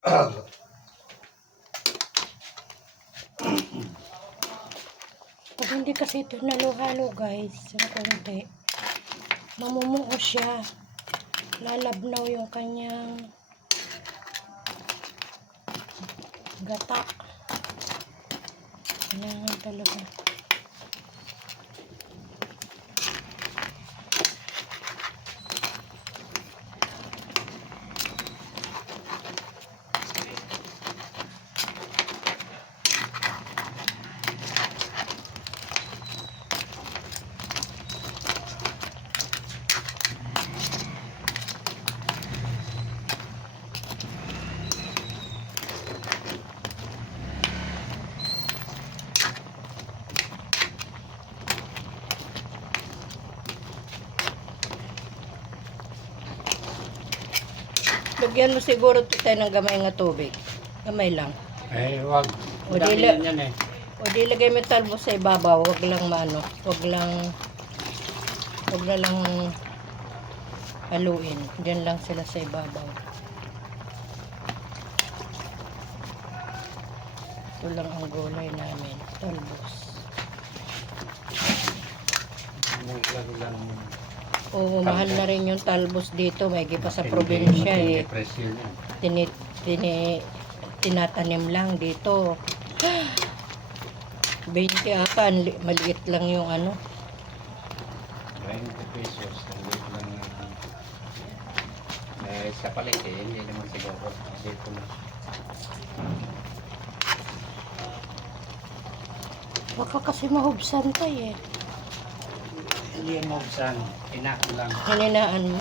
Pag hindi kasi ito nalo-halo guys, ng konti, mamumuo siya. Lalabnaw yung kanyang gata. Kailangan talaga. Lagyan mo siguro tayo ng gamay nga tubig. Gamay lang. Eh, wag. O Dami di, yan eh. o di lagay mo talbos sa ibabaw. Huwag lang maano. Huwag na lang haluin. Diyan lang sila sa ibabaw. Ito lang ang gulay namin. Talbos. Lang. Oo, mahal na rin yung talbos dito. May pa sa probinsya eh. Presyo yan. Tinatanim lang dito. 20 ata, maliit lang yung ano. 20 pesos. Maliit lang yan. Eh, sa palete, hindi naman siguro. Dito na. Baka kasi mahubsan tayo eh. Hindi yan mabsan. Inak lang. Hininaan mo.